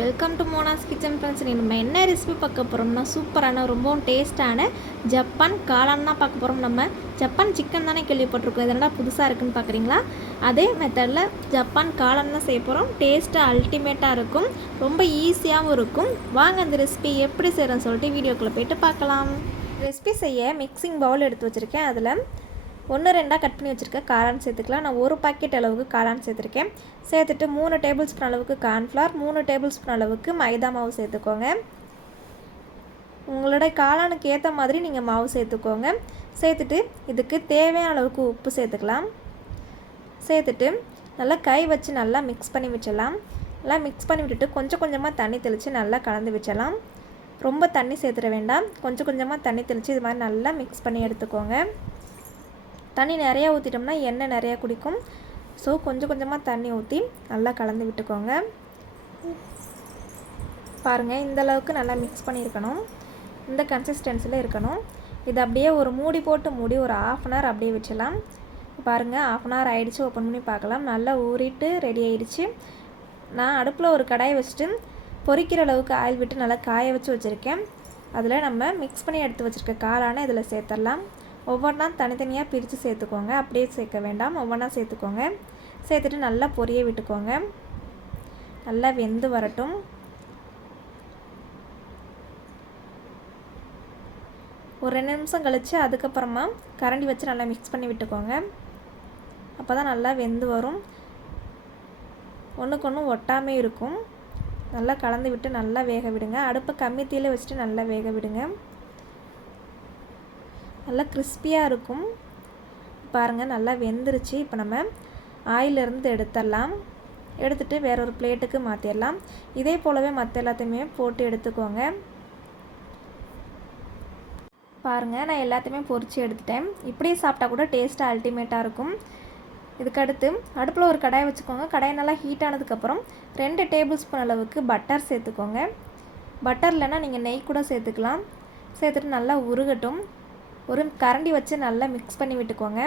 Welcome to Mona's kitchen friends நம்ம என்ன recipe பார்க்க போகிறோம்னா சூப்பரான ரொம்பவும் டேஸ்ட்டான ஜப்பான் காளான் தான் பார்க்க போகிறோம் நம்ம ஜப்பான் சிக்கன் தானே கேள்விப்பட்டிருக்கோம். இதனால் புதுசாக இருக்குன்னு பார்க்குறீங்களா? அதே மெத்தடில் ஜப்பான் காளான் தான் செய்ய போகிறோம் டேஸ்ட்டு அல்டிமேட்டாக இருக்கும். ரொம்ப ஈஸியாகவும் இருக்கும். வாங்க அந்த ரெசிபி எப்படி செய்கிறேன்னு சொல்லிட்டு வீடியோக்குள்ளே போயிட்டு பார்க்கலாம். ரெசிபி செய்ய மிக்சிங் பவுல் எடுத்து வச்சுருக்கேன். அதில் ஒன்று ரெண்டாக கட் பண்ணி வச்சுருக்க காளான் சேர்த்துக்கலாம். நான் ஒரு பாக்கெட் அளவுக்கு காளான் சேர்த்துருக்கேன். சேர்த்துட்டு மூணு டேபிள் ஸ்பூன் அளவுக்கு கார்ன்ஃப்ளவர் மூணு டேபிள் ஸ்பூன் அளவுக்கு மைதா மாவு சேர்த்துக்கோங்க. உங்களோட காளானுக்கு ஏற்ற மாதிரி நீங்கள் மாவு சேர்த்துக்கோங்க. சேர்த்துட்டு இதுக்கு தேவையான அளவுக்கு உப்பு சேர்த்துக்கலாம். சேர்த்துட்டு நல்லா கை வச்சு நல்லா மிக்ஸ் பண்ணி வச்சிடலாம் நல்லா மிக்ஸ் பண்ணி விட்டுட்டு கொஞ்சம் கொஞ்சமாக தண்ணி தெளித்து நல்லா கலந்து வச்சிடலாம் ரொம்ப தண்ணி சேர்த்துட வேண்டாம். கொஞ்சம் கொஞ்சமாக தண்ணி தெளித்து இது மாதிரி நல்லா மிக்ஸ் பண்ணி எடுத்துக்கோங்க. தண்ணி நிறையா ஊற்றிட்டோம்னா எண்ணெய் நிறையா குடிக்கும். ஸோ கொஞ்சம் கொஞ்சமாக தண்ணி ஊற்றி நல்லா கலந்து விட்டுக்கோங்க. பாருங்கள் இந்த அளவுக்கு நல்லா மிக்ஸ் பண்ணியிருக்கணும். இந்த கன்சிஸ்டன்சியில் இருக்கணும். இது அப்படியே ஒரு மூடி போட்டு மூடி ஒரு ஆஃப் அன் ஹவர் அப்படியே வச்சிடலாம். பாருங்கள் ஆஃப் அன் ஹவர் ஆகிடுச்சு ஓப்பன் பண்ணி பார்க்கலாம். நல்லா ஊறிட்டு ரெடி ஆகிடுச்சு நான் அடுப்பில் ஒரு கடாயை வச்சுட்டு பொறிக்கிற அளவுக்கு ஆயில் விட்டு நல்லா காய வச்சு வச்சுருக்கேன். அதில் நம்ம மிக்ஸ் பண்ணி எடுத்து வச்சுருக்க காளான இதில் சேர்த்துடலாம். ஒவ்வொன்றா தனித்தனியாக பிரித்து சேர்த்துக்கோங்க. அப்படியே சேர்க்க வேண்டாம். ஒவ்வொன்றா சேர்த்துக்கோங்க. சேர்த்துட்டு நல்லா பொரிய விட்டுக்கோங்க. நல்லா வெந்து வரட்டும். ஒரு ரெண்டு நிமிஷம் கழித்து அதுக்கப்புறமா கரண்டி வச்சு நல்லா மிக்ஸ் பண்ணி விட்டுக்கோங்க. அப்போ தான் நல்லா வெந்து வரும். ஒன்றுக்கு ஒன்று ஒட்டாமே இருக்கும். நல்லா கலந்து விட்டு நல்லா வேக விடுங்க. அடுப்பை கம்மி தீயில் வச்சுட்டு நல்லா வேக விடுங்க. நல்லா கிறிஸ்பியாக இருக்கும். பாருங்கள் நல்லா வெந்துருச்சு. இப்போ நம்ம ஆயிலிருந்து எடுத்துடலாம். எடுத்துகிட்டு வேற ஒரு பிளேட்டுக்கு மாற்றிடலாம் இதே போலவே மற்ற எல்லாத்தையுமே போட்டு எடுத்துக்கோங்க. பாருங்கள் நான் எல்லாத்தையுமே பொறிச்சு எடுத்துட்டேன். இப்படியே சாப்பிட்டா கூட டேஸ்ட்டாக அல்டிமேட்டாக இருக்கும். இதுக்கடுத்து அடுப்பில் ஒரு கடாயை வச்சுக்கோங்க. கடாய் நல்லா ஹீட் ஆனதுக்கப்புறம் ரெண்டு டேபிள் ஸ்பூன் அளவுக்கு பட்டர் சேர்த்துக்கோங்க. பட்டர் இல்லைன்னா நீங்கள் நெய் கூட சேர்த்துக்கலாம். சேர்த்துட்டு நல்லா உருகட்டும். ஒரு கரண்டி வச்சு நல்லா மிக்ஸ் பண்ணி விட்டுக்கோங்க.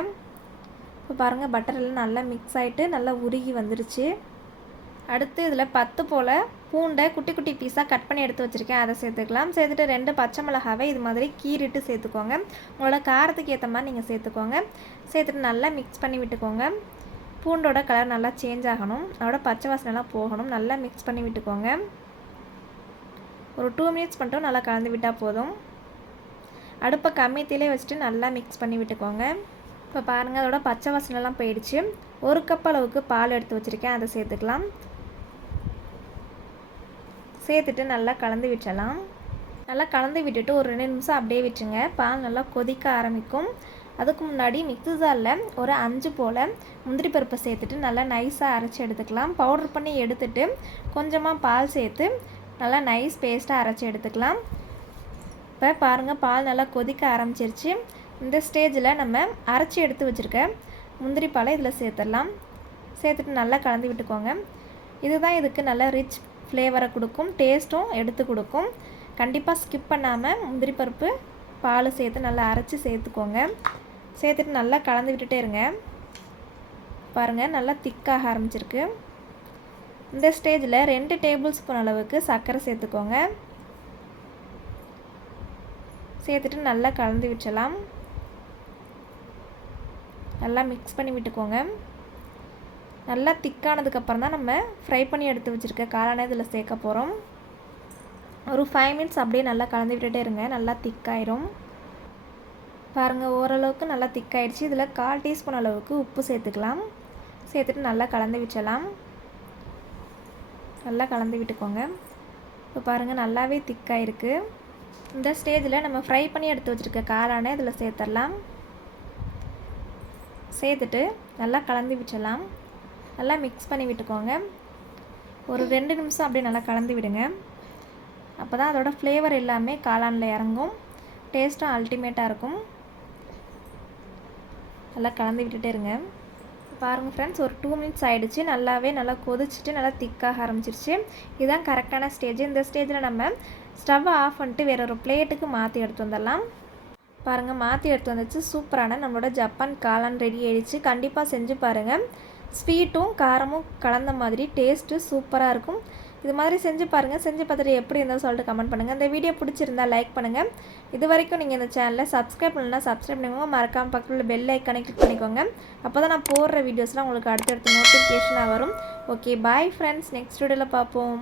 இப்போ பாருங்கள் பட்டர் எல்லாம் நல்லா மிக்ஸ் ஆகிட்டு நல்லா உருகி வந்துருச்சு. அடுத்து இதில் பத்து போல் பூண்டை குட்டி குட்டி பீஸாக கட் பண்ணி எடுத்து வச்சுருக்கேன். அதை சேர்த்துக்கலாம். சேர்த்துட்டு ரெண்டு பச்சை மிளகாவை இது மாதிரி கீறிட்டு சேர்த்துக்கோங்க. உங்களோட காரத்துக்கு ஏற்ற மாதிரி நீங்கள் சேர்த்துக்கோங்க. சேர்த்துட்டு நல்லா மிக்ஸ் பண்ணி விட்டுக்கோங்க. பூண்டோட கலர் நல்லா சேஞ்ச் ஆகணும். அதோட பச்சை வாசனைலாம் போகணும். நல்லா மிக்ஸ் பண்ணி விட்டுக்கோங்க. ஒரு டூ மினிட்ஸ் மட்டும் நல்லா கலந்து விட்டால் போதும். அடுப்பை கம்மி தீலே வச்சுட்டு நல்லா மிக்ஸ் பண்ணி விட்டுக்கோங்க. இப்போ பாருங்கள் அதோட பச்சை வாசனைலாம் போயிடுச்சு. ஒரு கப் அளவுக்கு பால் எடுத்து வச்சுருக்கேன். அதை சேர்த்துக்கலாம். சேர்த்துட்டு நல்லா கலந்து விட்டுடலாம் நல்லா கலந்து விட்டுட்டு ஒரு ரெண்டு நிமிஷம் அப்படியே விட்டுருங்க. பால் நல்லா கொதிக்க ஆரம்பிக்கும். அதுக்கு முன்னாடி மிக்ஸி ஜாரில் ஒரு அஞ்சு போல் முந்திரி பருப்பை சேர்த்துட்டு நல்லா நைஸாக அரைச்சி எடுத்துக்கலாம். பவுடர் பண்ணி எடுத்துட்டு கொஞ்சமாக பால் சேர்த்து நல்லா நைஸ் பேஸ்ட்டாக அரைச்சி எடுத்துக்கலாம். இப்போ பாருங்கள் பால் நல்லா கொதிக்க ஆரம்பிச்சிருச்சு. இந்த ஸ்டேஜில் நம்ம அரைச்சி எடுத்து வச்சுருக்க முந்திரி பாலை இதில் சேர்த்துடலாம். சேர்த்துட்டு நல்லா கலந்து விட்டுக்கோங்க. இதுதான் இதுக்கு நல்ல ரிச் ஃப்ளேவரை கொடுக்கும் டேஸ்ட்டும் எடுத்து கொடுக்கும். கண்டிப்பாக ஸ்கிப் பண்ணாமல் முந்திரி பருப்பு பால் சேர்த்து நல்லா அரைச்சி சேர்த்துக்கோங்க. சேர்த்துட்டு நல்லா கலந்து விட்டுட்டே இருங்க. பாருங்கள் நல்லா திக்காக ஆரம்பிச்சிருக்கு. இந்த ஸ்டேஜில் ரெண்டு டேபிள் ஸ்பூன் அளவுக்கு சர்க்கரை சேர்த்துக்கோங்க. சேர்த்துட்டு நல்லா கலந்து விட்டுலாம் நல்லா மிக்ஸ் பண்ணி விட்டுக்கோங்க. நல்லா திக்கானதுக்கப்புறம் தான் நம்ம ஃப்ரை பண்ணி எடுத்து வச்சுருக்க காளானை இதில் சேர்க்க போகிறோம் ஒரு ஃபைவ் மினிட்ஸ் அப்படியே நல்லா கலந்து விட்டுட்டே இருங்க. நல்லா திக்காயிரும். பாருங்கள் ஓரளவுக்கு நல்லா திக்காயிடுச்சு இதில் கால் டீஸ்பூன் அளவுக்கு உப்பு சேர்த்துக்கலாம். சேர்த்துட்டு நல்லா கலந்து விட்டுலாம் நல்லா கலந்து விட்டுக்கோங்க. இப்போ பாருங்கள் நல்லாவே திக்காயிருக்கு. இந்த ஸ்டேஜில் நம்ம ஃப்ரை பண்ணி எடுத்து வச்சுருக்க காளானை இதில் சேர்த்துடலாம் சேர்த்துட்டு நல்லா கலந்து விட்டுடலாம் நல்லா மிக்ஸ் பண்ணி விட்டுக்கோங்க. ஒரு ரெண்டு நிமிஷம் அப்படியே நல்லா கலந்து விடுங்க. அப்போ தான் அதோடய ஃப்ளேவர் எல்லாமே காளானில் இறங்கும். டேஸ்ட்டும் அல்டிமேட்டாக இருக்கும். நல்லா கலந்து விட்டுட்டே இருங்க. பாருங்கள் ஃப்ரெண்ட்ஸ் ஒரு டூ மினிட்ஸ் ஆகிடுச்சு நல்லாவே நல்லா கொதிச்சுட்டு நல்லா திக்காக ஆரம்பிச்சிருச்சு. இதுதான் கரெக்டான ஸ்டேஜ் இந்த ஸ்டேஜில் நம்ம ஸ்டவ்வை ஆஃப் பண்ணிட்டு வேற ஒரு பிளேட்டுக்கு மாற்றி எடுத்து வந்துடலாம். பாருங்கள் மாற்றி எடுத்து வந்துச்சு. சூப்பரான நம்மளோட ஜப்பான் காளான் ரெடி ஆயிடுச்சு. கண்டிப்பாக செஞ்சு பாருங்கள் ஸ்வீட்டும் காரமும் கலந்த மாதிரி டேஸ்ட்டு சூப்பராக இருக்கும். இது மாதிரி செஞ்சு பாருங்கள் செஞ்சு பார்த்துட்டு எப்படி இருந்தால் சொல்லிட்டு கமெண்ட் பண்ணுங்கள் இந்த வீடியோ பிடிச்சிருந்தா லைக் பண்ணுங்கள் இது வரைக்கும் நீங்கள் இந்த சேனலை சப்ஸ்கிரைப் பண்ணலன்னா சப்ஸ்கிரைப் பண்ணிக்கோங்க. மறக்காமல் பக்கத்தில் உள்ள பெல் ஐக்கானை கிளிக் பண்ணிக்கோங்க. அப்போ தான் நான் போடுற வீடியோஸ்லாம் உங்களுக்கு அடுத்தடுத்த நோட்டிஃபிகேஷனாக வரும். ஓகே பாய் ஃப்ரெண்ட்ஸ் நெக்ஸ்ட் வீடியோவில் பார்ப்போம்.